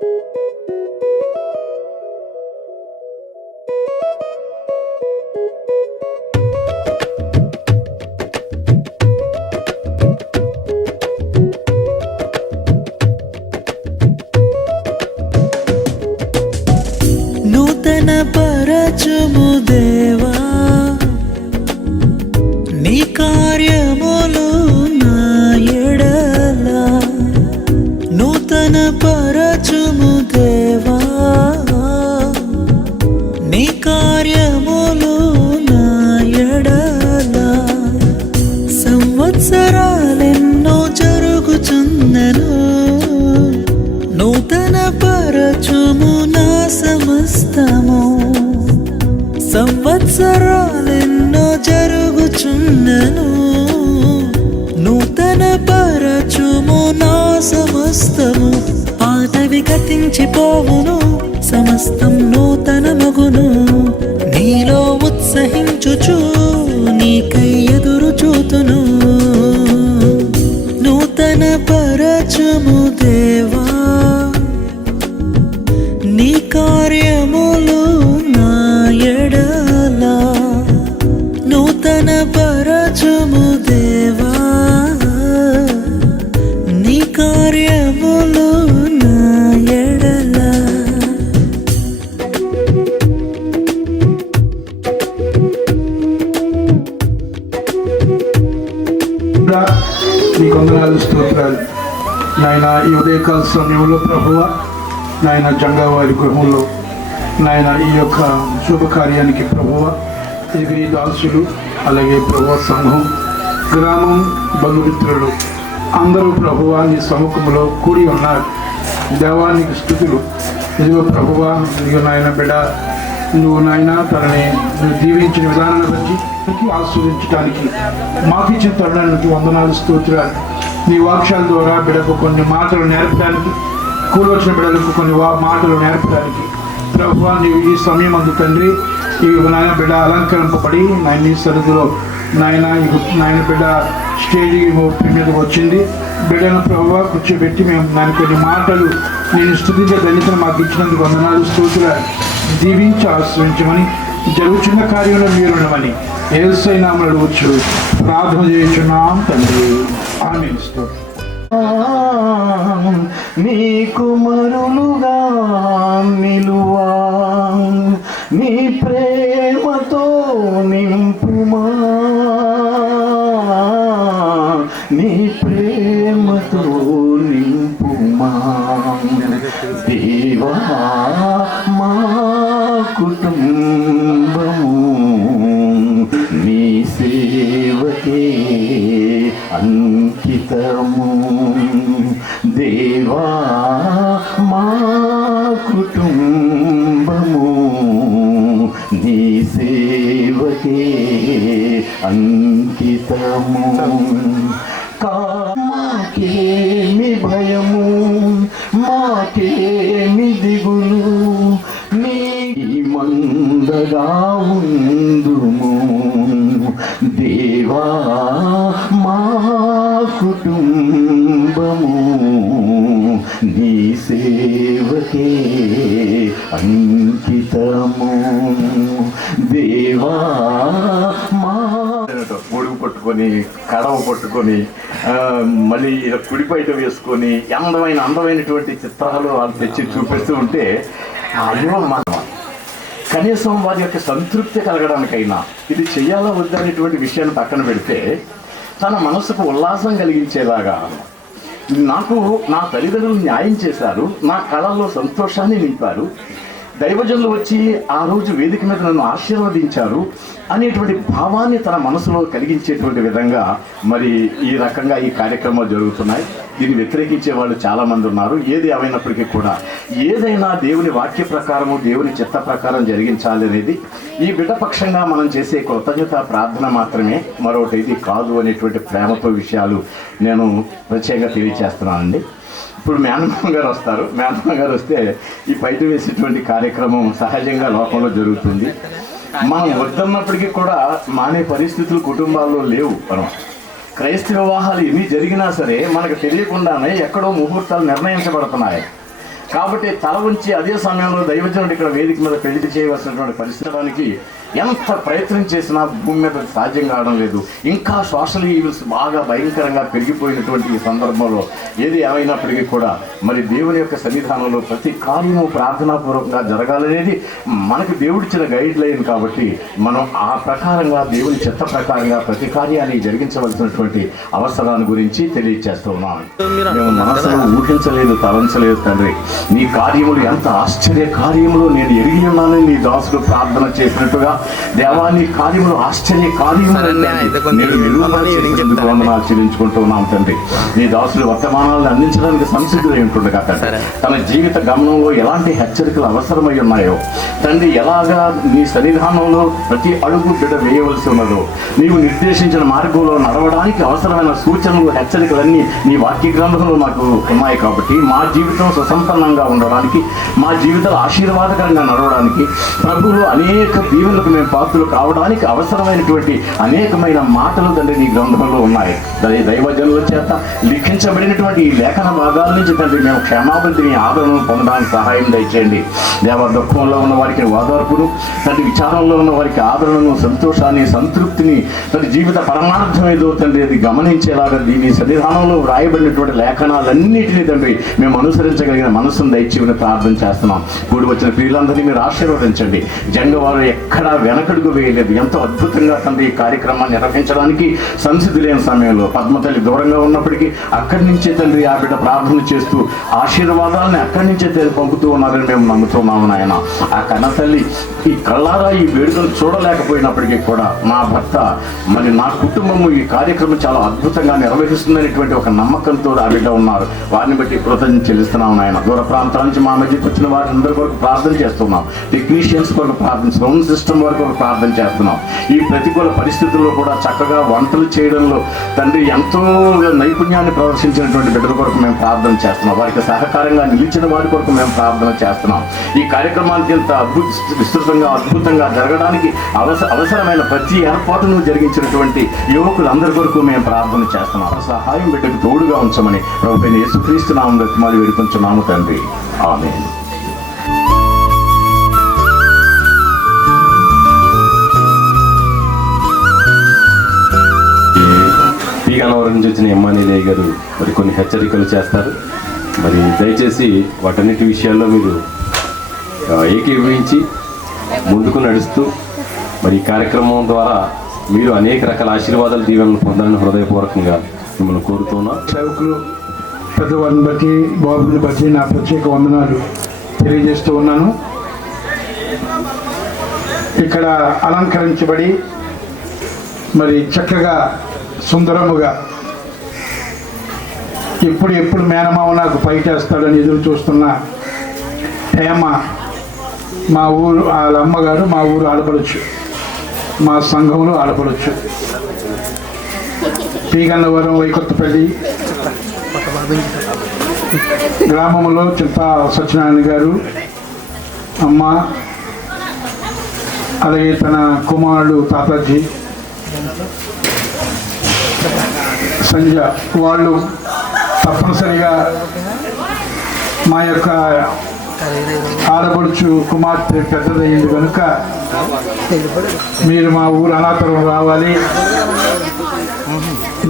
నూతన పరచుము దేవా నీ కార్యములు నా ఎడల, నూతన పరచుము దేవా నీ కార్యములు నా ఎడల. సంవత్సరాలెన్నో జరుగుచున్నను, నూతన పరచుము నా సమస్తము. సంవత్సరాలెన్నో జరుగుచున్నను, నూతన పరచుము నా సమస్తము. పాతవి గతించిపోవును, సమస్తం నూతనమగును. నీలో ఉత్సహించుచు నీకై ఎదురు చూతును. నూతన పరచుము దేవా నీ కార్యములు నా ఎడల, నూతన పరచుము దేవా నీ కార్యములు నా ఎడల. నీకు వందనాలు, స్తోత్రాలు నాయన. ఈ ఉదయకాల సమయంలో ప్రభువా నాయన జంగావారి గృహంలో నాయన ఈ యొక్క శుభకార్యానికి ప్రభువ ఎగిరి దాసులు, అలాగే ప్రభువ సంఘం, గ్రామం, బంధుమిత్రులు అందరూ ప్రభువ నీ సముఖంలో కూడి ఉన్నారు. దేవానికి స్తుతులు. ఇదిగో ప్రభువ ఇదిగో నాయన బిడ్డ నువ్వు నాయన తనని నువ్వు దీవించిన విధానాన్ని బట్టి ఆస్వాదించడానికి మాకు ఇచ్చిన తరుణానికి వందనాలు, స్తోత్రాలు. నీ వాక్యాల ద్వారా బిడ్డకు కొన్ని మాటలు నేర్పడానికి, కూడొచ్చిన బిడ్డలకు కొన్ని మాటలు నేర్పడానికి ప్రభువా నీవు ఈ సమయం అందు తండ్రి ఈ నాయన బిడ్డ అలంకరింపబడి నాయన నీ సరిధిలో నాయన బిడ్డ స్టేజ్ మీదకి వచ్చింది. బిడ్డను ప్రభువా కూర్చోబెట్టి మేము దాని కొన్ని మాటలు నేను స్తుతించే ధన్యతను మాకు ఇచ్చినందుకు వందనాలు, స్తోత్రాలు. దీవించి ఆశ్రయించమని, జరుగుతున్న కార్యంలో మీరుండమని యేసయ్య నామములో అడుగుచు ప్రార్థన చేయుచున్నాం తండ్రి, ఆమేన్. నీకు మరులుగా నిలువా నీ ప్రేమతో నింపుమా, నీ ప్రేమతో నింపుమా దేవా. మా కుటుంబము నీ సేవకే అంకితము దేవా. మా కుటుంబము నీ సేవకే అంకితము. మాకేమి భయము, మాకేమి దిగులు, నీ మందగా ఉందుము దేవా. మా కుటుంబము నీ సేవకే అంకితము దేవా. గొడుగు పట్టుకొని, కడవ పట్టుకొని, మళ్ళీ ఇలా కుడిపైట వేసుకొని అందమైనటువంటి చిత్రాలు వాళ్ళు తెచ్చి చూపిస్తూ ఉంటే అయ్యో మనం కనీసం వారి యొక్క సంతృప్తి కలగడానికైనా ఇది చెయ్యాలా వద్దనేటువంటి విషయాన్ని పక్కన పెడితే తన మనసుకు ఉల్లాసం కలిగించేలాగా నాకు నా తల్లిదండ్రులు న్యాయం చేశారు, నా కళల్లో సంతోషాన్ని నింపారు, దైవజనులు వచ్చి ఆ రోజు వేదిక మీద నన్ను ఆశీర్వదించారు అనేటువంటి భావాన్ని తన మనసులో కలిగించేటువంటి విధంగా మరి ఈ రకంగా ఈ కార్యక్రమాలు జరుగుతున్నాయి. దీన్ని వ్యతిరేకించే వాళ్ళు చాలామంది ఉన్నారు. ఏది ఏమైనప్పటికీ కూడా ఏదైనా దేవుని వాక్య ప్రకారము, దేవుని చిత్త ప్రకారం జరిగించాలి అనేది ఈ బిడ్డ పక్షంగా మనం చేసే కృతజ్ఞత ప్రార్థన మాత్రమే, మరొకటి ఇది కాదు అనేటువంటి ప్రేమతో విషయాలు నేను ప్రత్యేకంగా తెలియజేస్తున్నానండి. ఇప్పుడు మేనమామ గారు వస్తారు. మేనమామ గారు వస్తే ఈ పైట వేసేటువంటి కార్యక్రమం సహజంగా లోకంలో జరుగుతుంది. మనం వద్దన్నప్పటికీ కూడా మానే పరిస్థితులు కుటుంబాల్లో లేవు. మనం క్రైస్తవ వివాహాలు ఎన్ని జరిగినా సరే మనకు తెలియకుండానే ఎక్కడో ముహూర్తాలు నిర్ణయించబడుతున్నాయి. కాబట్టి తల ఉంచి అదే సమయంలో దైవజనుడు ఇక్కడ వేదిక మీద పెళ్లి చేయవలసినటువంటి పరిస్థితికి ఎంత ప్రయత్నం చేసినా భూమి మీద సాధ్యం కావడం లేదు. ఇంకా సోషల్ ఈవిల్స్ బాగా భయంకరంగా పెరిగిపోయినటువంటి ఈ సందర్భంలో ఏది ఏమైనప్పటికీ కూడా మరి దేవుని యొక్క సన్నిధానంలో ప్రతి కార్యము ప్రార్థనాపూర్వకంగా జరగాలనేది మనకు దేవుడిచ్చిన గైడ్ లైన్. కాబట్టి మనం ఆ ప్రకారంగా దేవుని చిత్త ప్రకారంగా ప్రతి కార్యాన్ని జరిగించవలసినటువంటి అవసరాన్ని గురించి తెలియజేస్తూ ఉన్నాం. మేము మనసులో ఊహించలేదు, తలంచలేదు తండ్రి. నీ కార్యములు ఎంత ఆశ్చర్య కార్యములు నేను ఎరిగి ఉన్నానని నీ దాసుడు ప్రార్థన చేసినట్టుగా దేవా నీ కార్యములు ఆశ్చర్య కార్యములు వందనాలు చెల్లించుకుంటూ ఉన్నాం తండ్రి. నీ దాసుడు వర్తమానాలను అందించడానికి సంసిద్ధులై ఉంటుండగా తండ్రి తన జీవిత గమనంలో ఎలాంటి హెచ్చరికలు అవసరమై ఉన్నాయో తండ్రి, ఎలాగా నీ సన్నిధానంలో ప్రతి అడుగు బిడ్డ వేయవలసి ఉన్నదో, నీవు నిర్దేశించిన మార్గంలో నడవడానికి అవసరమైన సూచనలు హెచ్చరికలన్నీ నీ వాక్య గ్రంథంలో నాకు ఉన్నాయి. కాబట్టి మా జీవితం సుసంపన్నంగా ఉండడానికి, మా జీవితాలు ఆశీర్వాదకరంగా నడవడానికి, ప్రభువులు అనేక దీవెనలకు మేము పాత్రలు కావడానికి అవసరమైనటువంటి అనేకమైన మాటలు తండ్రి నీ గ్రంథంలో ఉన్నాయి. దైవజనుల చేత లిఖించబడినటువంటి ఈ లేఖన భాగాల నుంచి తండ్రి మేము క్షేమాభివృద్ధిని ఆదరణను పొందడానికి సహాయం దయచేయండి. దేవ దుఃఖంలో ఉన్న వారికి ఓదార్పును, తండ్రి విచారంలో ఉన్న వారికి ఆదరణను, సంతోషాన్ని, సంతృప్తిని, తండ్రి జీవిత పరమార్థం ఏదో తండ్రి అది గమనించేలాగా దీని సన్నిధానంలో వ్రాయబడినటువంటి లేఖనాలన్నిటినీ తండ్రి మేము అనుసరించగలిగిన మనసును దయచేయమని ప్రార్థన చేస్తున్నాం. కూడి వచ్చిన ప్రియులందరినీ మీరు ఆశీర్వదించండి. జంగవారు ఎక్కడా వెనకడుగు వేయలేదు. ఎంతో అద్భుతంగా తండ్రి ఈ కార్యక్రమాన్ని నిర్వహించడానికి సంసిద్ధులైన సమయంలో పద్మతల్లి దూరంగా ఉన్నప్పటికీ అక్కడి నుంచే తండ్రి ఆ బిడ్డ ప్రార్థన చేస్తూ ఆశీర్వాదాలని అక్కడి నుంచే పంపుతూ ఉన్నారని మేము నమ్ముతున్నాము నాయన. ఆ కన్నతల్లి ఈ కళ్ళారా ఈ వేడుకలు చూడలేకపోయినప్పటికీ కూడా నా భర్త మరి నా కుటుంబము ఈ కార్యక్రమం చాలా అద్భుతంగా నిర్వహిస్తుందనేటువంటి ఒక నమ్మకంతో ఆ బిడ్డ ఉన్నారు. వారిని బట్టి కృతజ్ఞత చెల్లిస్తున్నాం నాయన. దూర ప్రాంతాల నుంచి మా మధ్యకి వచ్చిన వారందరి కొరకు ప్రార్థన చేస్తున్నాం. టెక్నీషియన్స్ కొరకు ప్రార్థన, సౌండ్ సిస్టమ్ వరకు ప్రార్థన చేస్తున్నాం. ఈ ప్రతికూల పరిస్థితుల్లో కూడా చక్కగా వంటలు చేయడంలో తండ్రి ఎంతో నైపుణ్యాన్ని ప్రదర్శించినటువంటి బిడ్డల కొరకు మేము ప్రార్థన చేస్తున్నాం. వారికి సహకారంగా నిలిచిన వారి కొరకు మేము ప్రార్థన చేస్తున్నాం. ఈ కార్యక్రమానికి ఎంత విస్తృతంగా అద్భుతంగా జరగడానికి అవసరమైన ప్రతి ఏర్పాటును జరిగించినటువంటి యువకులందరి కొరకు మేము ప్రార్థన చేస్తున్నాం. సహాయం బిడ్డకు తోడుగా ఉంచమని ప్రభువైన యేసుక్రీస్తు నామములో బ్రతిమాలి వేడుకొంచున్నాము తండ్రి. ఆమేన్. పీగనవరం నుంచి వచ్చిన ఎమ్మానిలయ్య గారు మరి కొన్ని హెచ్చరికలు చేస్తారు. మరి దయచేసి వాటన్నిటి విషయాల్లో మీరు ఏకీభవించి ముందుకు నడుస్తూ మరి ఈ కార్యక్రమం ద్వారా మీరు అనేక రకాల ఆశీర్వాదాలు దీవెనలు పొందాలని హృదయపూర్వకంగా మిమ్మల్ని కోరుతున్నాం. సేవకులు పెద్దవారిని బట్టి, బాబుని బట్టి నా ప్రత్యేక వందనాలు తెలియజేస్తూ ఉన్నాను. ఇక్కడ అలంకరించబడి మరి చక్కగా సుందరముగా ఎప్పుడు మేనమావ నాకు పైకేస్తాడని ఎదురు చూస్తున్న హేమ మా ఊరు వాళ్ళ అమ్మగారు, మా ఊరు ఆడపడచ్చు, మా సంఘంలో ఆడపడచ్చు. పీగన్నవరం వైకొత్తపల్లి గ్రామంలో చింతా సత్యనారాయణ గారు అమ్మ, అలాగే తన కుమారుడు తాతాజీ సంజ, వాళ్ళు తప్పనిసరిగా మా యొక్క ఆడపడుచు కుమార్తె పెద్దదయ్యింది కనుక మీరు మా ఊరు అనాథరం రావాలి.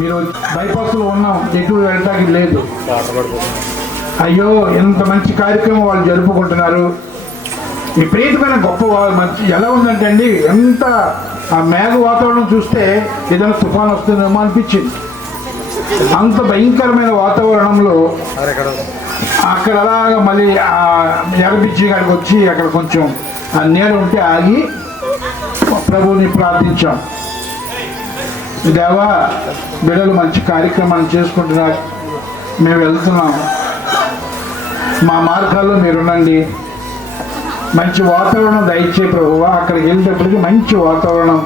మీరు బైపాస్లో ఉన్నాం, ఎటు వెళ్ళడానికి లేదు. అయ్యో ఎంత మంచి కార్యక్రమం వాళ్ళు జరుపుకుంటున్నారు. విపరీతమైన గొప్ప మంచి ఎలా ఉందంటే అండి, ఎంత ఆ మేఘ వాతావరణం చూస్తే ఏదైనా తుఫాన్ వస్తుందేమో అనిపించింది. అంత భయంకరమైన వాతావరణంలో అక్కడ అలాగా మళ్ళీ ఆ ఎగబిచ్చి కాడికి వచ్చి అక్కడ కొంచెం ఆ నీడ ఉంటే ఆగి ప్రభువుని ప్రార్థించాం. దేవా, బిడ్డలు మంచి కార్యక్రమాన్ని చేసుకుంటున్నారు, మేము వెళ్తున్నాం, మా మార్గాల్లో మీరుండండి, మంచి వాతావరణం దయచే ప్రభువా. అక్కడికి వెళ్ళేటప్పటికి మంచి వాతావరణం,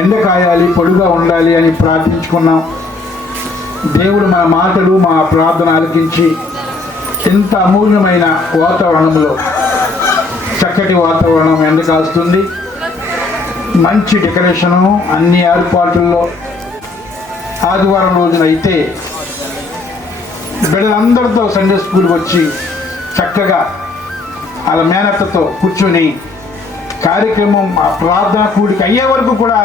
ఎండ కాయాలి, పొడిగా ఉండాలి అని ప్రార్థించుకున్నాం. దేవుడు మా మాటలు, మా ప్రార్థన ఆలకించి ఎంత అమూల్యమైన వాతావరణంలో, చక్కటి వాతావరణం, ఎండ కాస్తుంది, మంచి డెకరేషను, అన్ని ఏర్పాట్లలో. ఆదివారం రోజున అయితే బిడ్డలందరితో సండే స్కూల్కి వచ్చి చక్కగా వాళ్ళ మేనత్తతో కూర్చొని కార్యక్రమం ఆ ప్రార్థన కూడికి అయ్యే వరకు కూడా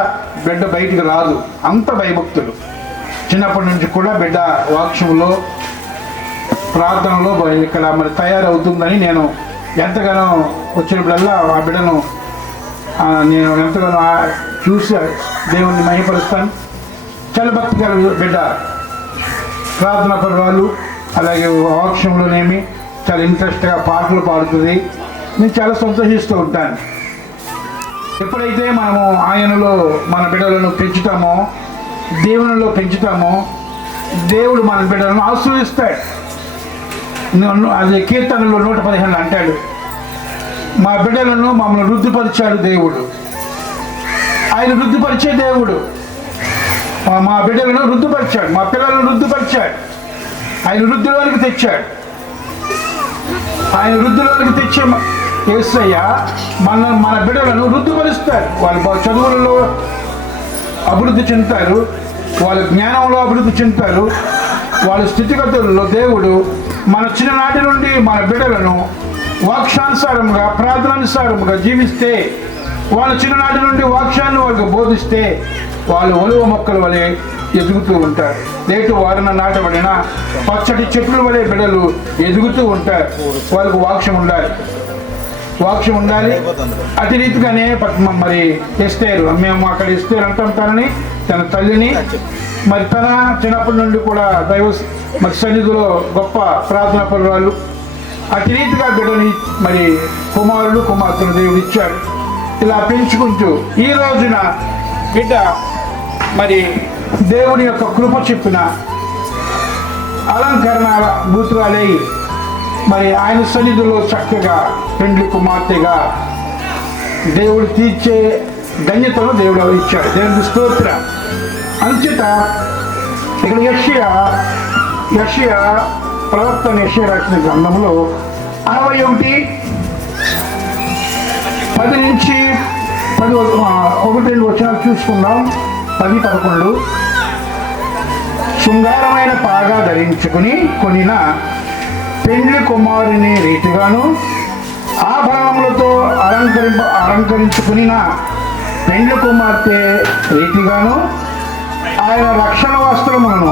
బిడ్డ బయటికి రాదు, అంత భయభక్తులు. చిన్నప్పటి నుంచి కూడా బిడ్డ వాక్యంలో ప్రార్థనలో ఇక్కడ మరి తయారవుతుందని నేను ఎంతగానో వచ్చినప్పుడల్లా ఆ బిడ్డను నేను ఎంతగానో చూసి దేవుణ్ణి మహిమపరుస్తాను. చాలా భక్తి గల బిడ్డ, ప్రార్థన పరురాలు, అలాగే వాక్యంలోనేమి చాలా ఇంట్రెస్ట్గా పాటలు పాడుతుంది. నేను చాలా సంతోషిస్తూ ఉంటాను. ఎప్పుడైతే మనము ఆయనలో మన బిడ్డలను పెంచుతామో, దేవునిలో పెంచుతామో, దేవుడు మన బిడ్డలను ఆశీర్వదిస్తాడు. అది కీర్తనలో 115 అంటాడు, మా బిడ్డలను మమ్మల్ని వృద్ధిపరిచాడు దేవుడు. ఆయన వృద్ధిపరిచే దేవుడు. మా బిడ్డలను వృద్ధిపరిచాడు, మా పిల్లలను వృద్ధిపరిచాడు. ఆయన వృద్ధిలోనికి తెచ్చాడు. ఆయన వృద్ధిలోనికి తెచ్చే యేసయ్య మన బిడ్డలను వృద్ధిపరుస్తాడు. వాళ్ళు చదువులలో అభివృద్ధి చెందుతారు, వాళ్ళ జ్ఞానంలో అభివృద్ధి చెందుతారు. వాళ్ళ స్థితిగతుల్లో దేవుడు మన చిన్ననాటి నుండి మన బిడ్డలను వాక్యానుసారముగా ప్రార్థనానుసారముగా జీవిస్తే, వాళ్ళ చిన్ననాటి నుండి వాక్యాన్ని వాళ్ళకి బోధిస్తే వాళ్ళు ఒలువ మొక్కల వలె ఎదుగుతూ ఉంటారు. నేటి వారిన నాటబడిన పచ్చటి చెట్ల వలె బిడ్డలు ఎదుగుతూ ఉంటారు. వాళ్ళకు వాక్యం ఉండాలి, వాక్యం ఉండాలి. అతి రీతిగానే మరి ఎస్తేరు, మేము అక్కడ ఎస్తేరు అంటాం తనని, తన తల్లిని. మరి తన చిన్నప్పటి నుండి కూడా దైవ మరి సన్నిధిలో గొప్ప ప్రార్థన పరురాలు. అతి రీతిగా బిడ్డని మరి కుమారుడు కుమార్తెను దేవుడు ఇచ్చాడు. ఇలా పెంచుకుంటూ ఈ రోజున బిడ్డ మరి దేవుని యొక్క కృప చెప్పిన అలంకరణ భూతురాలై మరి ఆయన సన్నిధిలో చక్కగా పెండ్లి కుమార్తెగా దేవుడు తీర్చే ధన్యతను దేవుడు ఇచ్చాడు. దేవుడి స్తోత్రం. అంచేత ఇక్కడ యెషయా ప్రవక్త యెషయా రాసిన గ్రంథంలో 61:10 నుంచి 1-2 వచనాలు చూసుకుందాం. 10-11 శృంగారమైన పాగా ధరించుకుని కొనిన పెండ్లి కుమారుని రీతిగాను, ఆభరణములతో అలంకరించుకునిన పెండ్లి కుమార్తె రీతిగాను ఆయన రక్షణ వస్త్రములను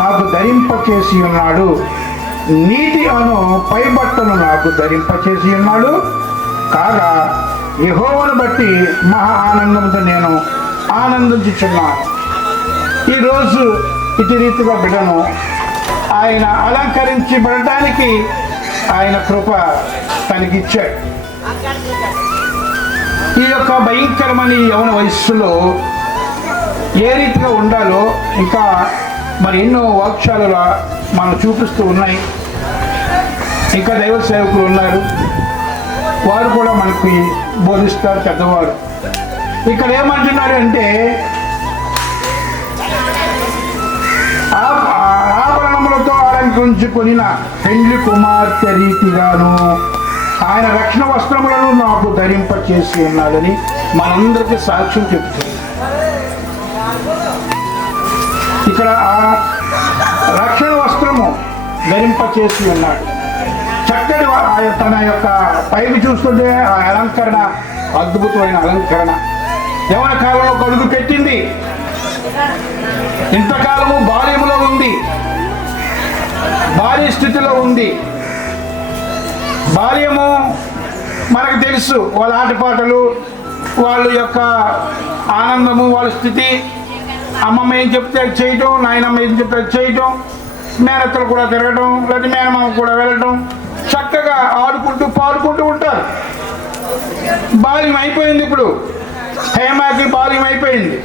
నాకు ధరింపచేసి ఉన్నాడు. నీతి అను పైబట్టను నాకు ధరింపచేసి ఉన్నాడు. కాగా యెహోవాను బట్టి మహా ఆనందంతో నేను ఆనందించుచున్నాను. ఈరోజు ఇటు రీతిగా బిడ్డను ఆయన అలంకరించబడటానికి ఆయన కృప తనకిచ్చాడు. ఈ యొక్క భయంకరమైన యవన వయస్సులో ఏ రీతిగా ఉండాలో ఇంకా మరి ఎన్నో వాక్యాలలో మనం చూపిస్తూ ఉన్నాయి. ఇంకా దైవ సేవకులు ఉన్నారు, వారు కూడా మనకి బోధిస్తారు పెద్దవారు. ఇక్కడ ఏమంటున్నారు అంటే ఆభరణములతో అలంకరించుకొనిన పెండ్లి కుమార్తె రీతిగాను ఆయన రక్షణ వస్త్రములను నాకు ధరింపచేసి ఉన్నాడని మనందరికీ సాక్ష్యం చెప్తుంది. ఇక్కడ ఆ రక్షణ వస్త్రము ధరింపచేసి ఉన్నాడు. చక్కటి తన యొక్క పైకి చూస్తుంటే ఆ అలంకరణ అద్భుతమైన అలంకరణ. యవన కాలంలో కడుగు పెట్టింది, ఇంతకాలము బాల్యములో ఉంది, బాల్య స్థితిలో ఉంది. బాల్యము మనకు తెలుసు, వాళ్ళ ఆటపాటలు, వాళ్ళ యొక్క ఆనందము, వాళ్ళ స్థితి. అమ్మమ్మ ఏం చెప్తే చేయటం, నాయనమ్మ ఏం చెప్తే చేయటం, మేనత్తలు కూడా తిరగటం, లేదా మేనమామ కూడా వెళ్ళటం, చక్కగా ఆడుకుంటూ పాడుకుంటూ ఉంటారు. బాల్యం అయిపోయింది. ఇప్పుడు హేమాకి బాల్యం అయిపోయింది,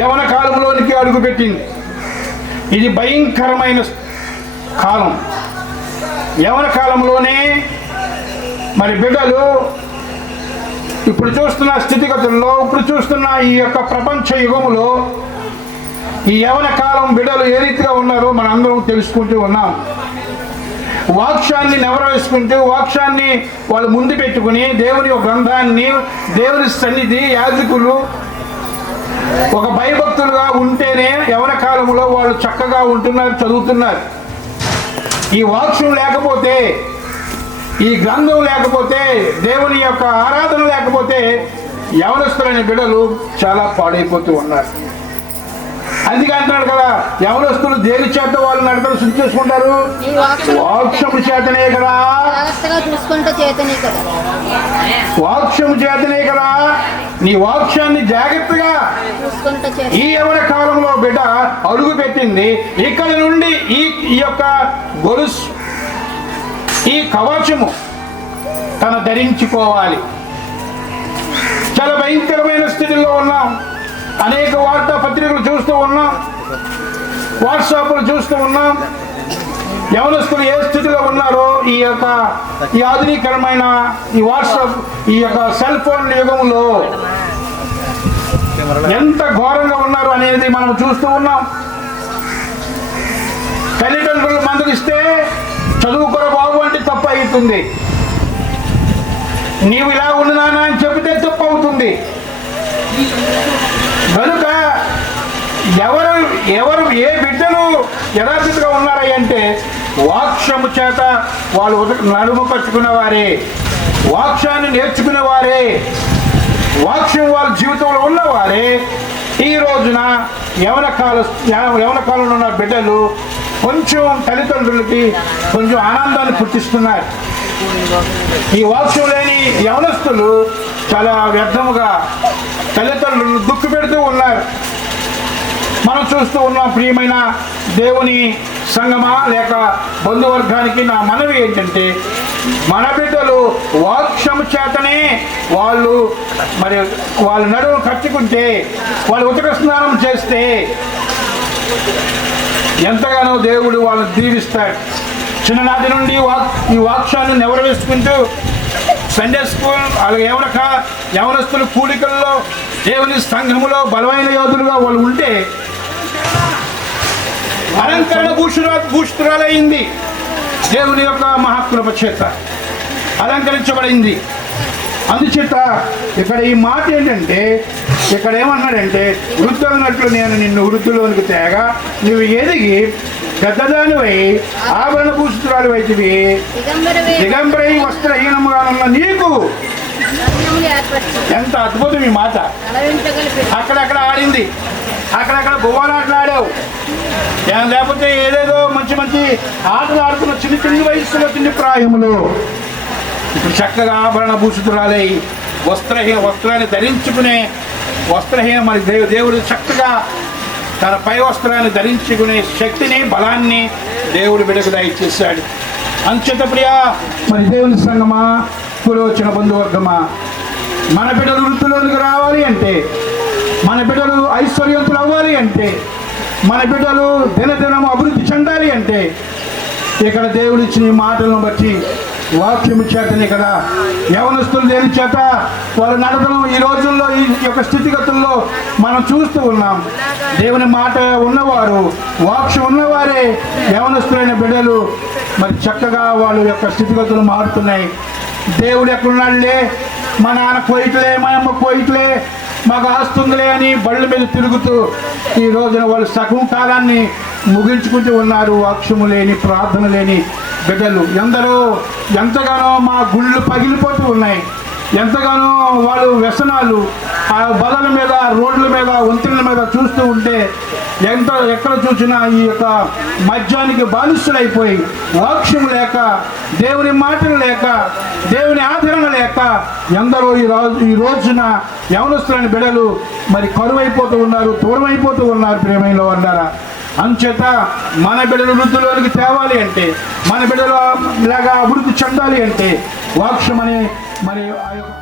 యవన కాలంలోనికి అడుగుపెట్టింది. ఇది భయంకరమైన కాలం. యవన కాలంలోనే మరి బిడ్డలు ఇప్పుడు చూస్తున్న స్థితిగతుల్లో, ఇప్పుడు చూస్తున్న ఈ యొక్క ప్రపంచ యుగములో ఈ యవన కాలం బిడ్డలు ఏ రీతిగా ఉన్నారో మనందరం తెలుసుకుంటూ ఉన్నాం. వాక్యాన్ని నెవరవేసుకుంటూ, వాక్యాన్ని వాళ్ళు ముందు పెట్టుకుని, దేవుని గ్రంథాన్ని, దేవుని సన్నిధి, యాజకులు ఒక భయభక్తులుగా ఉంటేనే యవన కాలంలో వాళ్ళు చక్కగా ఉంటున్నారు, చదువుతున్నారు. ఈ వాక్యం లేకపోతే, ఈ గ్రంథం లేకపోతే, దేవుని యొక్క ఆరాధన లేకపోతే యవనస్తులైన బిడ్డలు చాలా పాడైపోతూ ఉన్నారు. అందుకే అంటున్నాడు కదా, యవనస్తులు దేని చేత వాళ్ళు నడకలు శుద్ధి చేసుకుంటారు? వాక్యము చేతనే కదా, వాక్యము చేతనే కదా. నీ వాక్యాన్ని జాగ్రత్తగా ఈ యవన కాలంలో బిడ్డ అడుగు పెట్టింది. ఇక్కడ నుండి ఈ యొక్క గొలుసు, ఈ కవచము తను ధరించుకోవాలి. చాలా భయంకరమైన స్థితిలో ఉన్నాం. అనేక వార్తా పత్రికలు చూస్తూ ఉన్నాం, వాట్సాప్లు చూస్తూ ఉన్నాం. యవనస్తులు ఏ స్థితిలో ఉన్నారో ఈ ఆధునికరమైన ఈ వాట్సాప్, ఈ యొక్క సెల్ ఫోన్ యుగంలో ఎంత ఘోరంగా ఉన్నారు అనేది మనం చూస్తూ ఉన్నాం. తల్లిదండ్రులు మందలిస్తే చదువుకోర బాబు అంటే తప్పు అవుతుంది, నీవు ఇలా ఉన్నానా అని చెబితే తప్పు అవుతుంది. కనుక ఎవరు ఏ బిడ్డలు యథార్థిగా ఉన్నారంటే వాక్యము చేత వాళ్ళు నడుము పట్టుకున్నవారే, వాక్యాన్ని నేర్చుకునేవారే, వాక్యం వాళ్ళ జీవితంలో ఉన్నవారే ఈ రోజున యవన కాలంలో ఉన్న బిడ్డలు కొంచెం తల్లిదండ్రులకి కొంచెం ఆనందాన్ని పుట్టిస్తున్నారు. ఈ వాక్యం లేని యవనస్తులు చాలా వ్యర్థముగా తల్లిదండ్రులను దుఃఖ పెడుతూ ఉన్నారు. మనం చూస్తూ ఉన్నాం. ప్రియమైన దేవుని సంగమా లేక బంధువర్గానికి నా మనవి ఏంటంటే, మన బిడ్డలు వాక్యము చేతనే వాళ్ళు నడుము కట్టుకుంటే, వాళ్ళు ఉతక స్నానం చేస్తే ఎంతగానో దేవుడు వాళ్ళని దీవిస్తాడు. చిన్ననాటి నుండి ఈ వాక్యాన్ని నెవరవేసుకుంటూ సండే స్కూల్ అలాగే యవనస్తులు కూడికల్లో దేవుని సంఘములో బలమైన యోధులుగా వాళ్ళు ఉంటే అలంకరణ భూషితురాలైంది. దేవుని యొక్క మహాకృప చేత అలంకరించబడింది. అందుచేత ఇక్కడ ఈ మాట ఏంటంటే, ఇక్కడ ఏమన్నాడంటే, వృద్ధులన్నట్లు నేను నిన్ను వృద్ధులోనికి తేగా నువ్వు ఎదిగి పెద్దదానివై ఆభరణ భూషితురాలు వైతివి, దిగంబరై వస్త్రహీనముగా ఉన్న నీకు. ఎంత అద్భుతం ఈ మాట. అక్కడక్కడ ఆడింది, అక్కడక్కడ బొమ్మలాటలు ఆడావు, లేకపోతే ఏదేదో మంచి మంచి ఆటలు ఆడుతున్న చిన్న వయసులో చిన్న ప్రాయములు ఇప్పుడు చక్కగా ఆభరణ భూషితురాలై వస్త్రాన్ని ధరించుకునే మరి దేవుడు చక్కగా తన పై వస్త్రాన్ని ధరించుకునే శక్తిని, బలాన్ని దేవుడు బిడ్డకు దయచేశాడు. అంచేత ప్రియా మరి దేవుని సంగమా, వచ్చిన బంధువర్గమా, మన బిడ్డలు వృత్తిలోనికి రావాలి అంటే, మన బిడ్డలు ఐశ్వర్యవంతులు అవ్వాలి అంటే, మన బిడ్డలు దినదినం అభివృద్ధి చెందాలి అంటే, ఇక్కడ దేవుడు ఇచ్చిన ఈ మాటలను బట్టి వాక్యము చేతనే కదా యవనస్తులు దేని చేత వాళ్ళు నడపడం ఈ రోజుల్లో ఈ యొక్క స్థితిగతుల్లో మనం చూస్తూ ఉన్నాం. దేవుని మాట ఉన్నవారు, వాక్యం ఉన్నవారే యవనస్తులైన బిడ్డలు మరి చక్కగా వాళ్ళ యొక్క స్థితిగతులు మారుతున్నాయి. దేవుడు ఎక్కడున్నాడులే, మా నాన్న పోయిట్లే, మా అమ్మ పోయిట్లే, మాకు ఆస్తుందిలే అని బళ్ళ మీద తిరుగుతూ ఈ రోజున వాళ్ళు సగం కాలాన్ని ముగించుకుంటూ ఉన్నారు. వాక్యము లేని, ప్రార్థన లేని బిడ్డలు ఎంతగానో మా గుళ్ళు పగిలిపోతూ ఉన్నాయి. ఎంతగానో వాళ్ళు వ్యసనాలు ఆ బలల మీద, రోడ్ల మీద, వంతెనల మీద చూస్తూ ఉంటే ఎక్కడ చూసినా ఈ యొక్క మద్యానికి బానిసలైపోయి, వాక్యం లేక, దేవుని మాటలు లేక, దేవుని ఆదరణ లేక ఎందరో ఈ రోజున యవనస్తులైన బిడ్డలు మరి కరువైపోతూ ఉన్నారు, దూరం అయిపోతూ ఉన్నారు. ప్రేమలో అన్నారా? అంచేత మన బిడ్డలు వృద్ధిలోనికి తేవాలి అంటే, మన బిడ్డలు ఇలాగా అభివృద్ధి చెందాలి అంటే వాక్యం అనే మరి ఆ యొక్క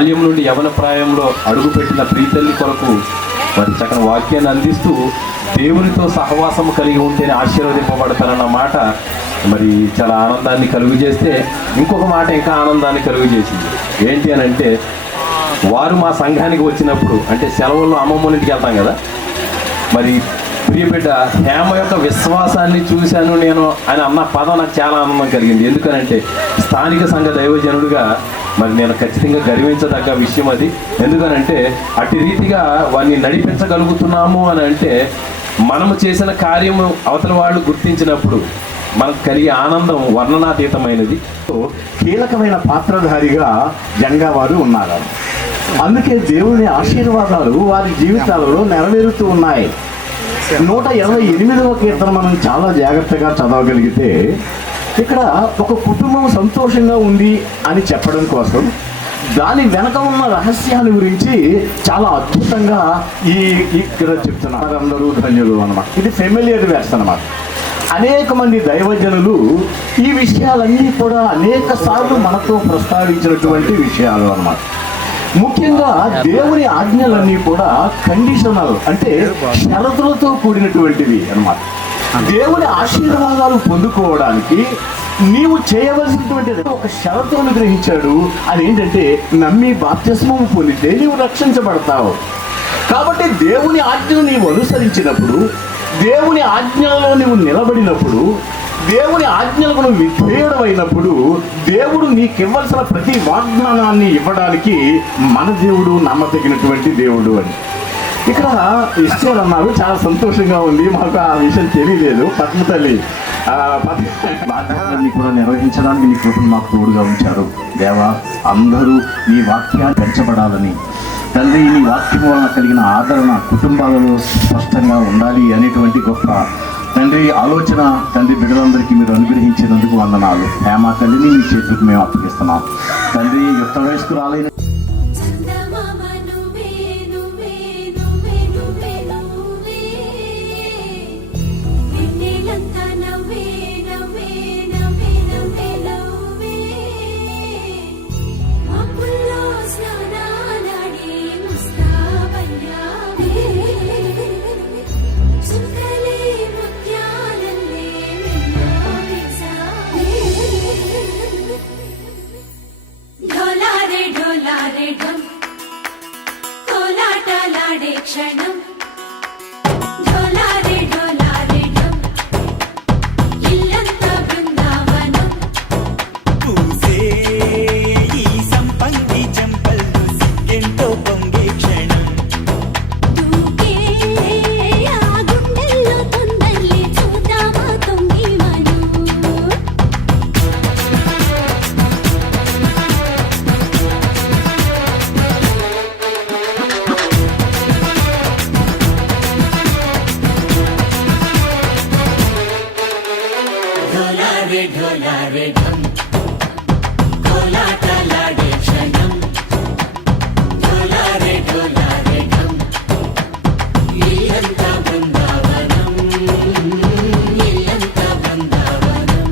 బాల్యం నుండి యవన ప్రాయంలో అడుగుపెట్టిన ప్రీతల్లి కొరకు మరి చక్కని వాక్యాన్ని అందిస్తూ దేవునితో సహవాసం కలిగి ఉంటేనే ఆశీర్వదింపబడతారన్న మాట మరి చాలా ఆనందాన్ని కలుగు చేస్తే, ఇంకొక మాట ఇంకా ఆనందాన్ని కలుగు చేసింది. ఏంటి అని అంటే, వారు మా సంఘానికి వచ్చినప్పుడు, అంటే సెలవుల్లో అమ్మమ్మ ఇంటికి వెళ్తాం కదా, మరి ప్రియబిడ్డ హేమ యొక్క విశ్వాసాన్ని చూశాను నేను అని అన్న పదం నాకు చాలా ఆనందం కలిగింది. ఎందుకనంటే స్థానిక సంఘ దైవజనుడిగా మరి నేను ఖచ్చితంగా గర్వించదగ్గ విషయం అది. ఎందుకనంటే అట్టి రీతిగా వారిని నడిపించగలుగుతున్నాము అని అంటే, మనము చేసిన కార్యము అవతల వాళ్ళు గుర్తించినప్పుడు మనకు కలిగే ఆనందం వర్ణనాతీతమైనది. కీలకమైన పాత్రధారిగా జంగా వారు ఉన్నారు. అందుకే దేవుని ఆశీర్వాదాలు వారి జీవితాలలో నెరవేరుతూ ఉన్నాయి. 128వ కీర్తన మనం చాలా జాగ్రత్తగా చదవగలిగితే, ఇక్కడ ఒక కుటుంబం సంతోషంగా ఉంది అని చెప్పడం కోసం దాని వెనక ఉన్న రహస్యాన్ని గురించి చాలా అద్భుతంగా ఇక్కడ చెప్తున్నారు. అందరూ ధన్యులు అన్నమాట. ఇది ఫెమిలియర్ వెర్స్ అన్నమాట. అనేక మంది దైవజనులు ఈ విషయాలన్నీ కూడా అనేక సార్లు మనతో ప్రస్తావించినటువంటి విషయాలు అన్నమాట. ముఖ్యంగా దేవుని ఆజ్ఞలన్నీ కూడా కండిషనల్, అంటే షరతులతో కూడినటువంటివి అన్నమాట. దేవుని ఆశీర్వాదాలు పొందుకోవడానికి నీవు చేయవలసినటువంటి ఒక షరతును గ్రహించాడు. అదేంటంటే నమ్మి బాప్తిస్మం పొందితే నీవు రక్షించబడతావు. కాబట్టి దేవుని ఆజ్ఞను నీవు అనుసరించినప్పుడు, దేవుని ఆజ్ఞలలో నీవు నిలబడినప్పుడు, దేవుని ఆజ్ఞలకు నువ్వు విధేయుడమైనప్పుడు, దేవుడు నీకివ్వాల్సిన ప్రతి వాగ్దానాన్ని ఇవ్వడానికి మన దేవుడు నమ్మదగినటువంటి దేవుడు అని ఇక్కడ ఇచ్చారన్నారు. చాలా సంతోషంగా ఉంది. మాకు ఆ విషయం తెలియలేదు. పద్మతల్లి బాధ్యతలన్నీ కూడా నిర్వహించడానికి నీ కృపను మాకు తోడుగా ఉంచారు. దేవా, అందరూ నీ వాక్యాన్ని పెంచబడాలని, తండ్రి నీ వాక్యం వలన కలిగిన ఆదరణ కుటుంబాలలో స్పష్టంగా ఉండాలి అనేటువంటి గొప్ప తండ్రి ఆలోచన తండ్రి బిడ్డలందరికీ మీరు అనుగ్రహించినందుకు వందనాలు. హేమ తల్లిని మీ చేతులకు మేము అప్పగిస్తున్నాం. తండ్రి యుక్త వయస్కురాలైన క్షణం ढोलारे ढम कोलाटलाडे क्षणं ढोलारे ढोलारे ढम इल्लंता बृंदावनं इल्लंता बृंदावनं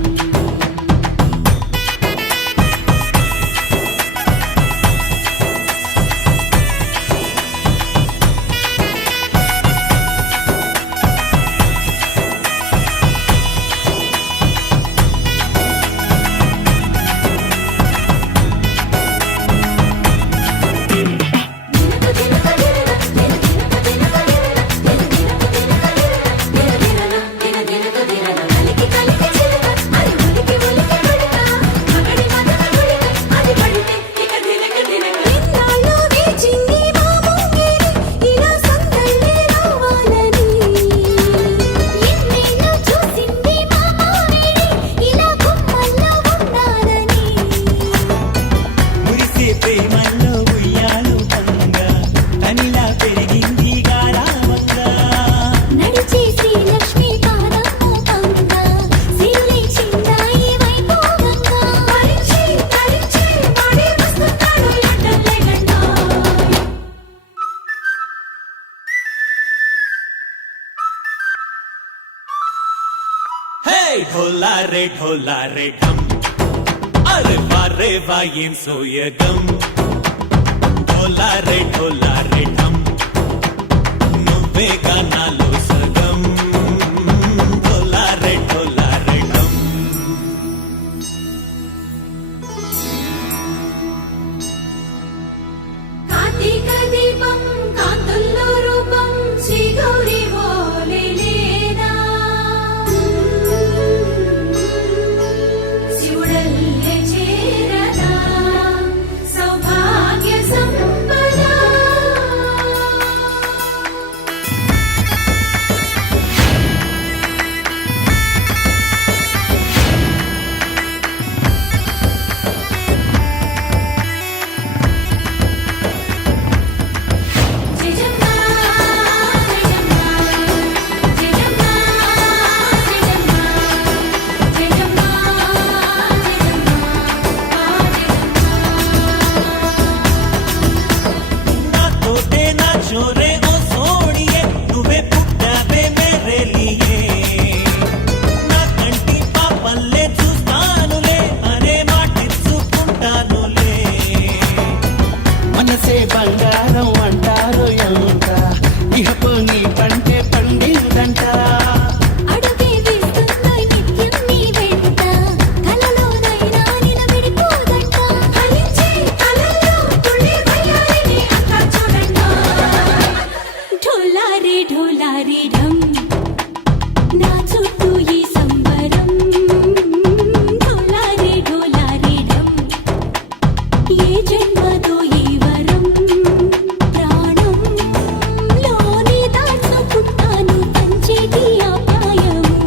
ढोलारे ढम अरे वाह ఏం సోయగం ढोलारे ढम నువ్వేగా నాలో సగం ఢోలారే ఢోలారే ఢమ్ కార్తీక దీపం కాంతుల్లో రూపం శ్రీ గౌరీ ఓలేనా శివుడల్లే చేరదా సౌభాగ్య సంపద జయజమ్మా జయజమ్మా జయజమ్మా జయజమ్మా జయజమ్మా నా తోటే నా చోరే ఓ సోడియే నువ్వే పుట్టావే మేరే లియే నా కంటి పాపల్లే చూస్తానులే అనే మాటిచ్చుకుంటానులే మనసే బంగారం అంటారు ఎంత ఇహపు నీ పంటే పండిందంట అడుగే వేస్తున్నా నిత్యం నీ వెంట కలలోనైనా నిలబడిపోదంట ఫలించే కలలో తుళ్ళి వయ్యారిని అంతా చూడండి ఢోలారే ఢోలారే ఢమ్ నా చుట్టూ ఈ సంబరం ఢోలారే ఢోలారే ఢమ్ ఏ జన్మదో ఈ వరం ప్రాణంలోనే దాచుకుంటాను పంచేటి ఆప్యాయము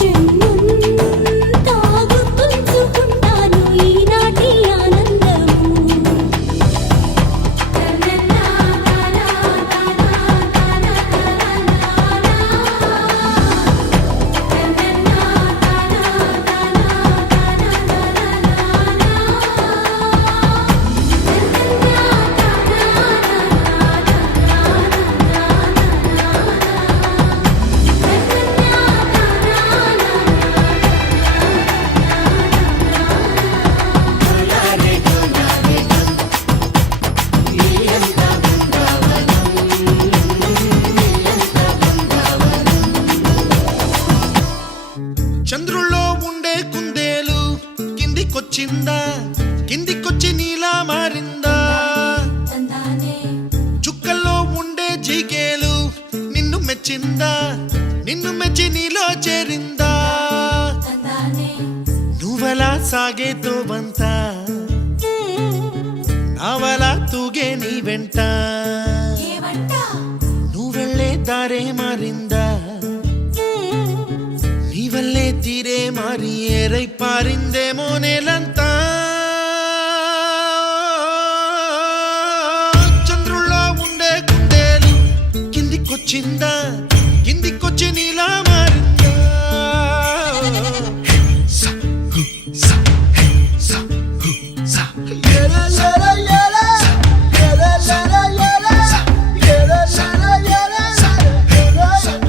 జన్మంతా గుర్తుంచుకుంటాను ఈనాటి ఆనందము చంద్రుల్లో ఉండే కుందేలు కిందికొచ్చిందా కిందికొచ్చి నీలా మారిందా తందానే చుక్కల్లో ఉండే జీకేలు నిన్ను మెచ్చిందా నిన్ను మెచ్చి నీలో చేరిందా తందానే నువ్వలా సాగేతో బంత నావలా తూగే నీ వెంట ఏవంట నువ్వెళ్ళే దారే మారిందా నీ వల్లే తీరే మారి ఏరై పారిందేమో నేలంతా చంద్రుల్లో ఉండే కుందేలు కిందికొచ్చిందా కిందికొచ్చి నీలా మారిందా సా, హు, సా, హే, సా, హు, సా. ఏలా, ఏలా, ఏలా. ఏలా, ఏలా, ఏలా. ఏలా, ఏలా, ఏలా. ఏలా, ఏలా,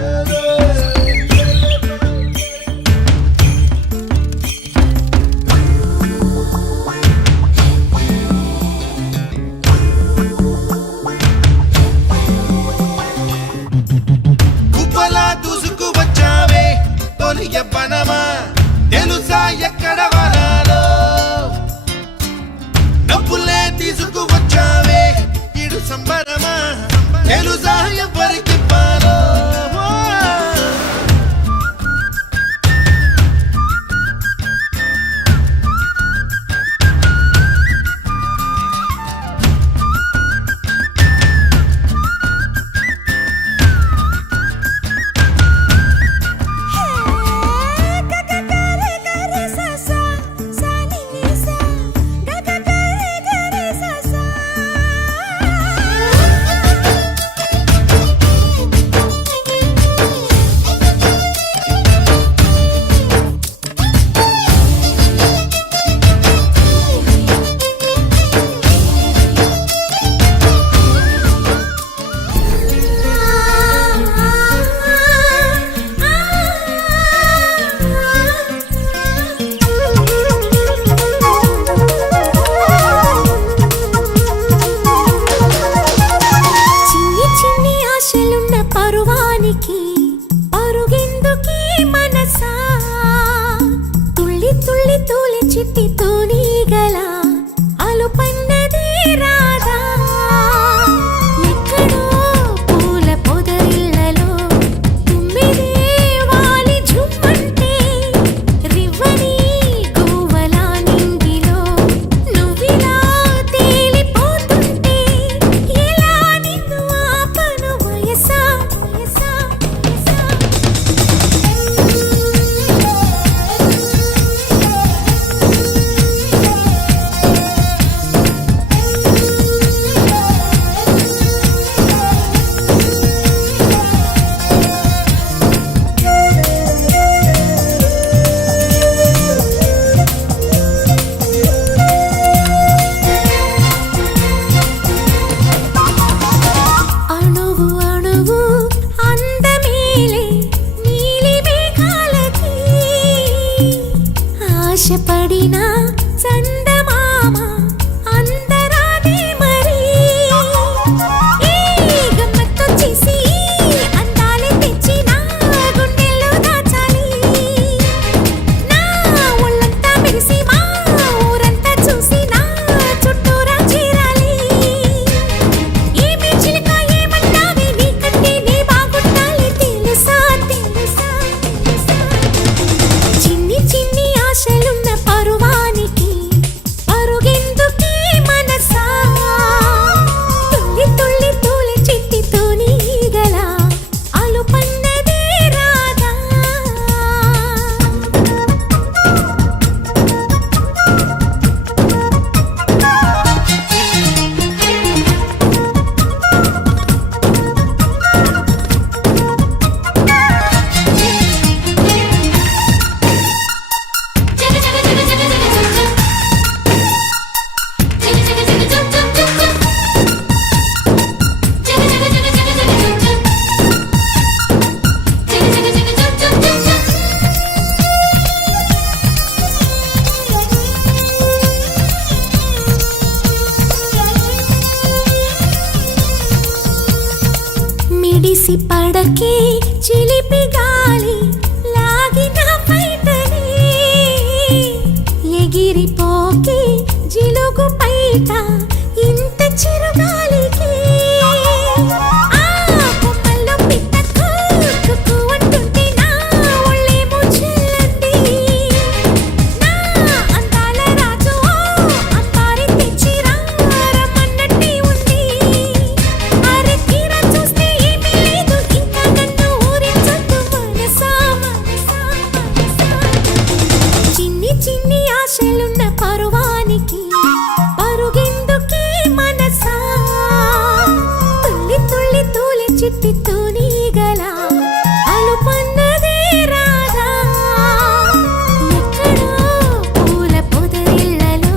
చిట్టి తూనీగల అలుపన్నదే రాదా ఎక్కడో పూల పొదరిళ్ళలో తుమ్మిదే వాలి ఝుమ్మంటే రివ్వని గువ్వల నింగిలో నువ్విలా తేలిపోతుంటే ఎలా నిన్ను ఆపను వయసా వయసా వయసా అణువు అణువు అందమేలే నీలి మేఘాలకి ఆశపడిన చందమామ అందరాదే మరి ఈ గమ్మత్తొచ్చేసి అందాలే తెచ్చి నా గుండెల్లో దాచాలి నా ఒళ్ళంతా మెరిసి మా ఊరంతా చూసి నా చుట్టూరా చేరాలి ఏమి చిలక ఏమంటావే నీకంటే నీ బాగుండాలి తెలుసా తెలుసా తెలుసా చిన్ని చిన్ని ఆశలున్న పరువానికి పరుగెందుకే మనసా తుల్లి తుల్లి తూలి చిట్టి తూనీగల అలుపన్నదే రాదా మిడిసి పడకే చిలిపి గాలి లాగిన బయటనే ఎగిరిపోకే జిలుగు పైట ఇంత చిరుగాలికి ఆ కొమ్మల్లో పిట్ట కుక్కు అంటుంటే నా ఒళ్ళేమో చెల్లంది నా అందాల రాజు అంబారి తెచ్చి రమ్మన్నట్టే ఉంది అరే తీరా చూస్తే ఏమీ లేదు ఇంకా నన్ను ఊరించొద్దు మనసా మనసా మనసా చిన్ని చిన్ని ఆశలున్న పరువానికి పరుగెందుకే మనసా తుల్లి తుల్లి తూలి చిట్టి తూనీగల అలుపన్నదే రాదా ఎక్కడో పూల పొదరిళ్ళలో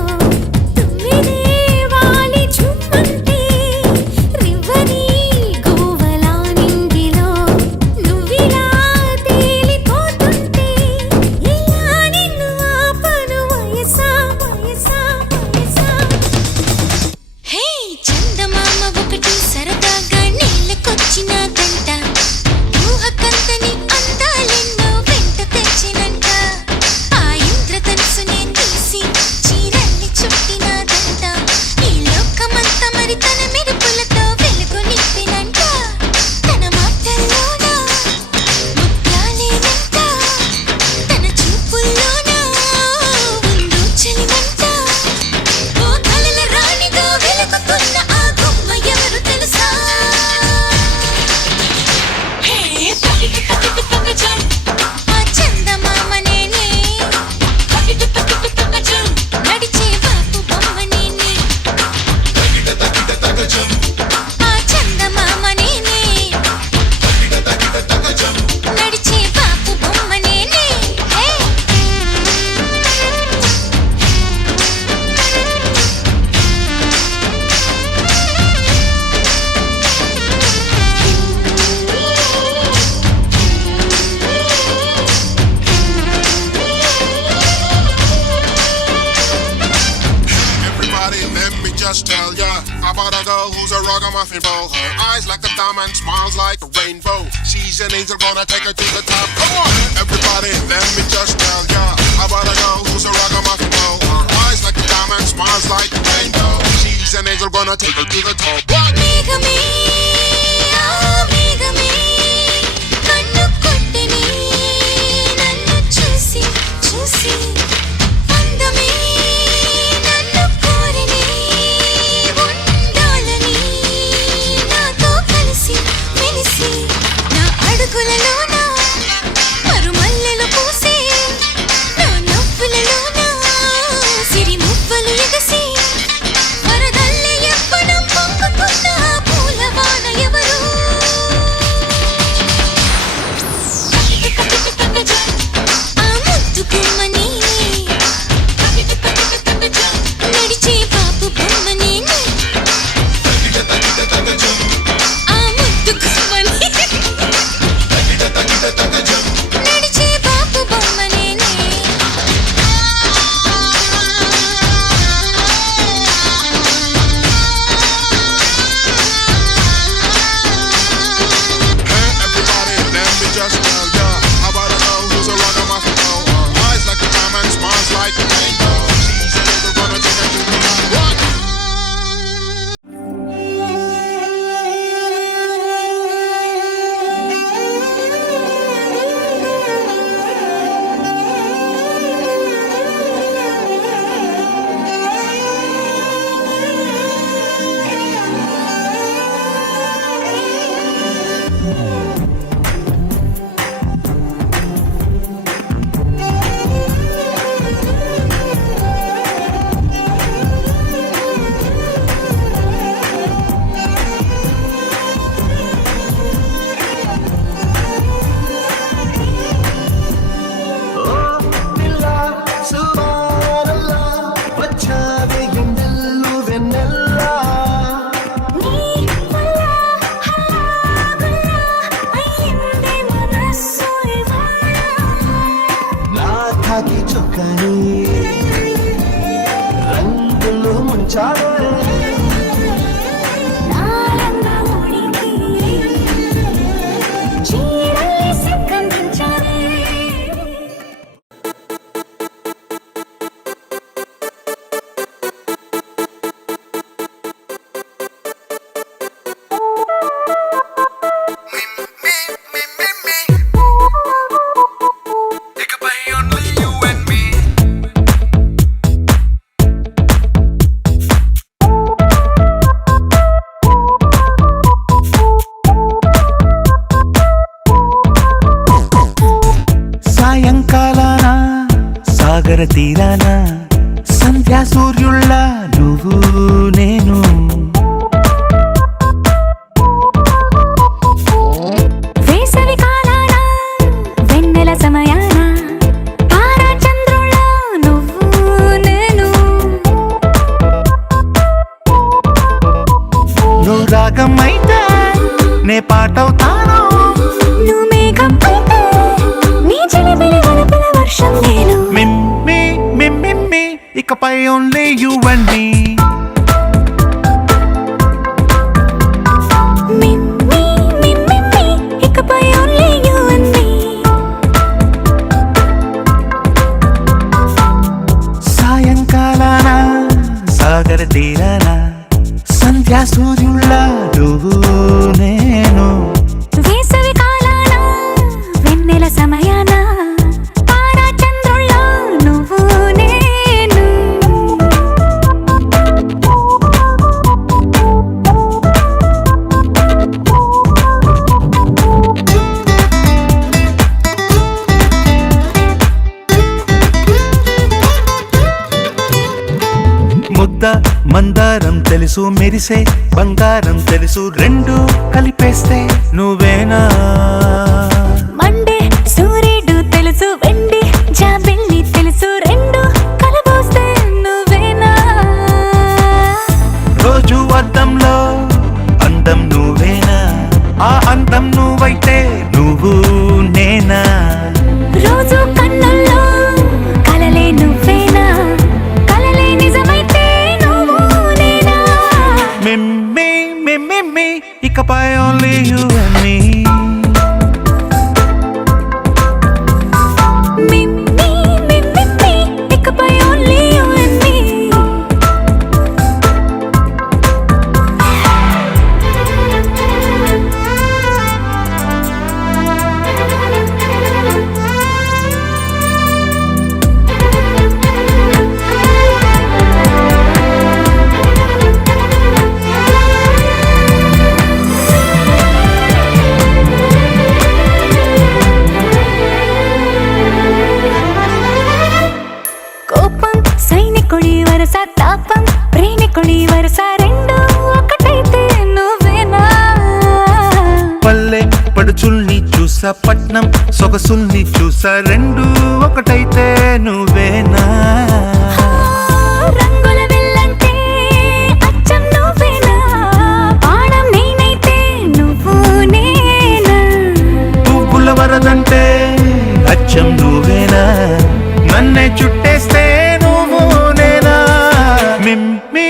తుమ్మిదే వాలి ఝుమ్మంటే రివ్వని గువ్వల నింగిలో నువ్విలా తేలిపోతుంటే ఎలా నిన్ను ఆపను వయసా వయసా వయసా హే చందమామ ఒకటి సరదాగా నీళ్ళకొచ్చినదంట ఊహకందని అందాలెన్నో వెంట తెచ్చినంట ఆ ఇంద్రధనుసునే తీసి చీరల్ని చుట్టినదంట ఈ లోకమంతా మరి తన మెరుపులతో వెలుగు నింపినంట తన మాటల్లోన ముత్యాలేనంట తన చూపుల్లోన ఉందో చలిమంట ఓ కలల రాణిగా వెలుగుతున్న ఆ గుమ్మ ఎవరు తెలుసా హే పకిటి పకిటి పకజం ఆ చందమామ నేనే పకిటి పకిటి పకజం నడిచే బాపు బొమ్మ నేనే ఆ చందమామ నేనే నడిచే బాపు బొమ్మ నేనే హే Everybody, let me just tell ya about a girl who's a ragamuffin ball. Her eyes like a diamond, smiles like a rainbow. She's an angel, gonna take her to the top. Come on, everybody, let me just tell ya about a girl who's a ragamuffin ball. pedal to the top. What? మేఘమే ఆ మేఘమే కన్ను కొట్టని నన్ను చూసి చూసి అందమే నన్ను కోరని ఉండాలని నాతో కలిసి మెలిసి నా అడుగులలోన మరుమల్లెలు పూసి నా నవ్వులలోన సిరి మువ్వలు ఎగసి వరదల్లె ఎవ్వనం పొంగుతున్న పూలవాన ఎవరు ఆ ముద్దు గుమ్మని నడిచే బాబు బొమ్మని ఆ ముద్దు గుమ్మని నడిచే బాబు బొమ్మని Hey, everybody, let me just tell ya about a girl who's a ragamuffin. Eyes like a diamond, smiles like a rainbow. She's a little gonna take her to the moon. What? రంగులు ముంచాడే నాలంగా ఉడికి చీరల్ని సంకందించావే ఇకపై only you and me. సాయంకాలాన సాగర తీరాన సంధ్యా సూర్యుళ్ళ నువ్వు నేను వేసవి కాలాన వెన్నెల సమయాన తారా చంద్రుళ్ళ నువ్వు నేను నువ్వు రాగం అయితే నే పాటవుతాను నువ్వు మేఘం అయితే నీ చిలిపిలి వలపుల వర్షం నేను మిమ్మి మిమ్మి ఇకపై ఓన్లీ యు అండ్ మీ మిమ్మి మిమ్మి ఇకపై ఓన్లీ యు అండ్ మీ సాయంకాలాన సాగర తీరాన సంధ్యా సూర్యుళ్ళ నువ్వు నేను వేసవి కాలాన వెన్నెల సమయాన తారా చంద్రుళ్ళ నువ్వు నేను ముద్ద మందారం తెలుసు మెరిసే బంగారం తెలుసు రెండు కలిపేస్తే నువ్వేనా మండే సూర్యుడు తెలుసు వెండి జాబిల్లి తెలుసు రెండు కలబోస్తే నువ్వేనా రోజు అద్దంలో అందం నువ్వేనా ఆ అందం నువ్వైతే నువ్వు నేనా రోజు కన్నుల్లో కలలే నువ్వేనా కలలే నిజమైతే నువ్వు నేనా మిమ్మి మిమ్మి ఇకపై ఓన్లీ యు అండ్ మీ మిమ్మి సైనికుడి వరస తాపం ప్రేమికుడి వరస రెండు ఒకటైతే నువ్వేనా పల్లె పడుచుల్ని చూసా పట్నం సొగసుల్ని చూసా రెండు ఒకటైతే నువ్వేనా రంగుల వెళ్ళంటే అచ్చం నువ్వేనా బాణం నేనైతే నువ్వు నేనా పువ్వుల వరదంటే అచ్చం నువ్వేనా నన్నే చుట్టేస్తే నువ్వు నేనా మిమ్మి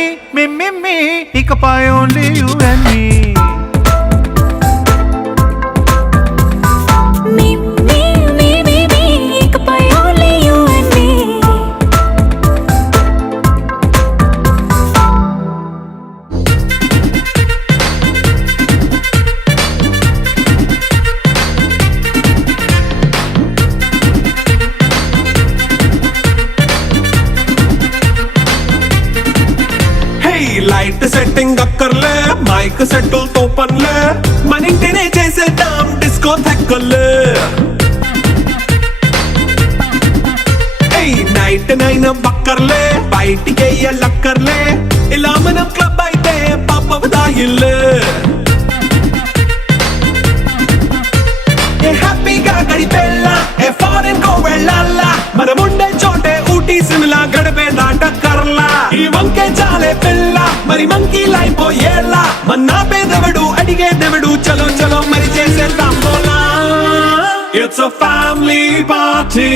మిమ్మి ఇకపై only you and me light setting అక్కర్లే మైక్ సెట్టులతో పనులే మన ఇంటినే చేసేద్దాం డిస్కో థెక్కర్లే నైట్ నైన్ బక్కర్లే బయటికి వెళ్ళక్కర్లే ఇలా మనం క్లబ్ అయితే పాప దాయిల్లే హ్యాపీగా గడిపెళ్ళా ఫారెన్ కో వెళ్ళాలా మనం ఉండే చోటే ఊటీ సిమ్లా గడిపే దాటక్కర్లా ఈ వంకే చాలే పిల్ల మరి మంకీ లైపోయేలా మన్నా పేదవడు అడిగేదెవడు చలో చలో మరి చేసేద్దాం బోలా It's a family party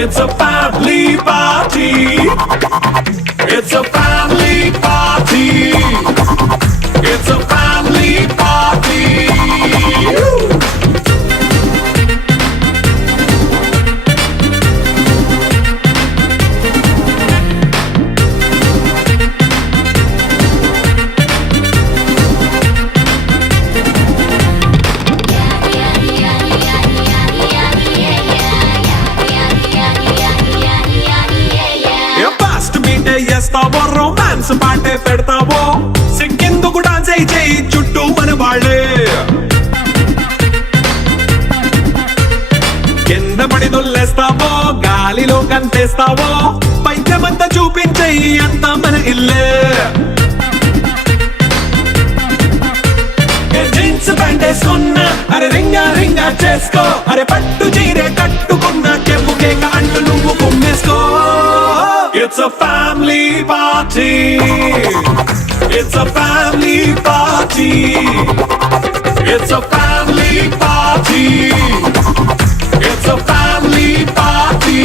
It's a family party It's a family party It's a family party చేస్తావో రొమాన్స్ పాటే పెడతావో సిగ్గెందుకు డాన్స్ అయి చేయి చుట్టూ మన వాళ్ళే కింద పడి దొల్లేస్తావో గాలిలో కంతేస్తావో పైద్యమంతా చూపించేయి అంతా మన ఇల్లే జీన్స్ ప్యాంట్ వేసుకున్నా అరే రింగా రింగా చేసుకో అరే పట్టు చీరే కట్టుకున్న చెప్పుకే కాళ్ళు నువ్వు కుమ్మేసుకో It's a family party It's a family party It's a family party It's a family party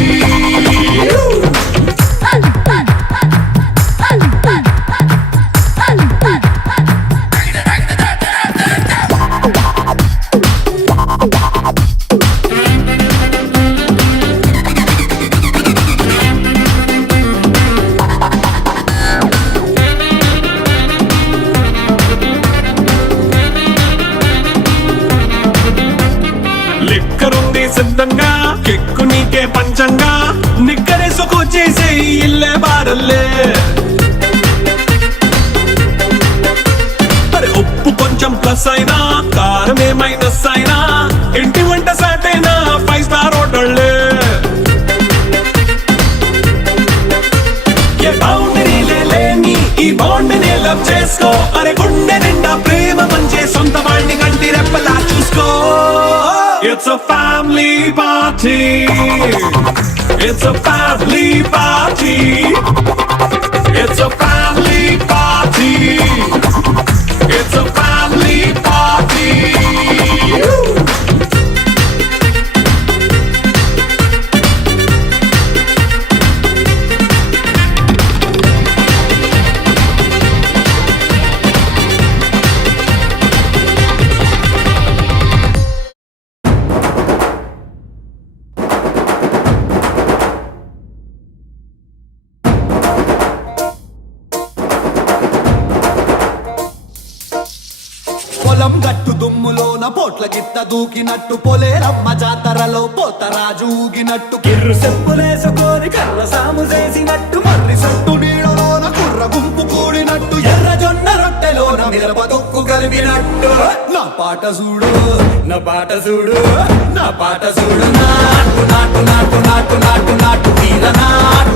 సిద్ధంగా కెక్కు నీకే పంచంగా నిక్కరేసుకు చేసే ఇల్లే బారల్లే అరే ఉప్పు కొంచెం ప్లస్ అయినా కారమే మైనస్ అయినా ఇంటి వంట సాటైనా 5 స్టార్ హోటళ్ళే ఏ బౌండరీ లేని ఈ బాండ్ని లవ్ చేసుకో అరే గుండె నిండా ప్రేమ పంచే సొంత వాణ్ణి కంటి రెప్పలా చూసుకో It's a family party It's a family party It's a family party It's a family party పొలం గట్టు దుమ్ములోన పోట్ల గిత్త దూకినట్టు పొలేరమ్మ జాతరలో పోతరాజు ఊగినట్టు కిర్రు చెప్పులేసుకొని కర్ర సాము చేసినట్టు మర్రి సట్టు నీడలోన కుర్ర గుంపు కూడినట్టు ఎర్ర జొన్న రొట్టెలోన మిరప దొక్కు కలిపినట్టు నా పాట చూడు నా పాట చూడు నా పాట చూడు నాటు నాటు నాటు నాటు నాటు నాటు తీర నాటు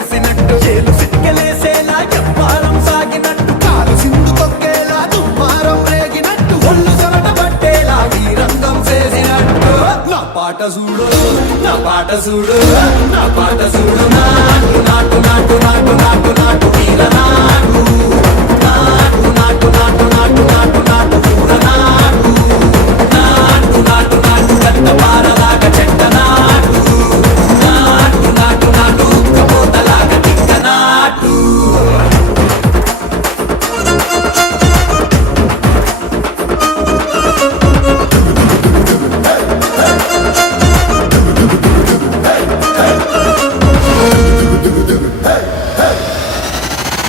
పూసినట్టు చేలు సిక్కలేసేలా ఎవ్వారం సాగినట్టు కాలు సింధు తొక్కేలా దుమ్మారం రేగినట్టు ఒళ్ళు చెమట పట్టేలా ఈ రంగం చేసినట్టు నా పాట చూడు నా పాట చూడు నా పాట చూడు నాటు నాటు నాటు నాటు నాటు నాటు వీర నాటు నాటు నాటు నాటు నాటు నాటు నాటు పూర నాటు నాటు నాటు నాటు గంట పారలాగా చెట్ట నాటు నాటు నాటు నాటు ఉక్కబోతలాగా టిక్క నాటు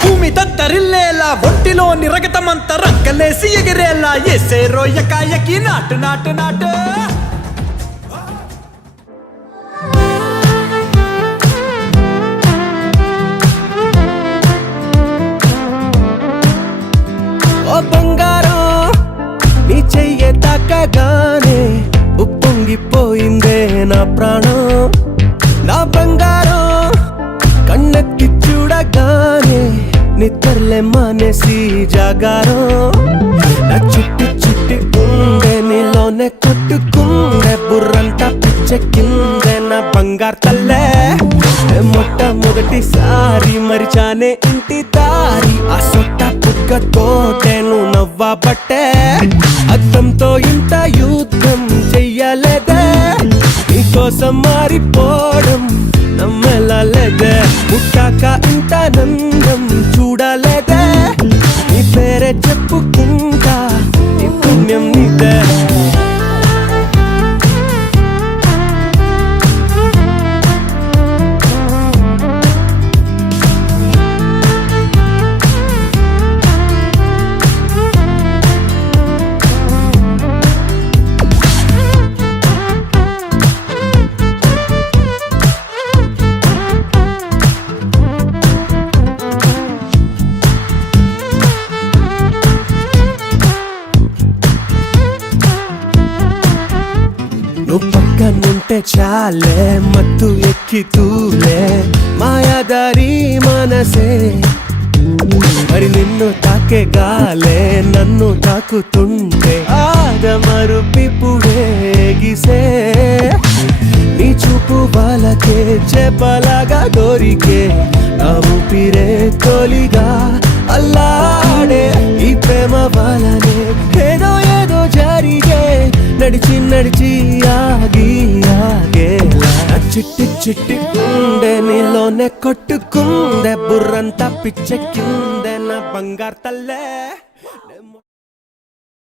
భూమి తత్తరిల్లేలా ఒంటిలోని రగతమంతా రక్కలేసి ఎగిరేలా ఎసే రోయకాయకి నాటు నాటు నాటు ఓ బంగారం నీ చెయ్యే తాకగానే ఉప్పొంగిపోయిందే నా ప్రాణం నా బంగారం కన్నెత్తి చూడగానే నిద్రలే మానేసి జాగారం నా చుట్టి చుట్టి ఉండే నీలోనే కొట్టుకుండే బుర్రంతా పిచ్చెక్కిందే నా బంగారు తల్లే మొట్టమొదటిసారి మరిచానే ఇంటి దారి ఆ సొట్ట పుక్క తోటేను నవ్వా పట్టే అద్దంతో ఇంత యుద్ధం చెయ్యలేదే నీకోసం మారిపోవడం నమ్మలేదే పుట్టాక ఇంత నందం చూడలేదే నీ పేరే చెప్పుకుంటా నీ పుణ్యం నీదే నువ్వు పక్కనుంటే చాలే మత్తు ఎక్కి తూలే మాయాదారి మనసే మరి నిన్ను తాకే గాలే నన్ను తాకుతుంటే ఆదమరుపిపుడే గిసే నీ చూపు బాలకే చేపలాగా దొరికే నా ఊపిరే తొలిగా అల్లాడే ఈ ప్రేమ బాలనే ఏదో ఏదో జరిగే నడిచి నడిచి ఆగి ఆగేలా చిట్టి చిట్టి ఉండే నీలోనే కొట్టుకుందే బుర్రంతా పిచ్చెక్కిందే నా బంగారు తల్లే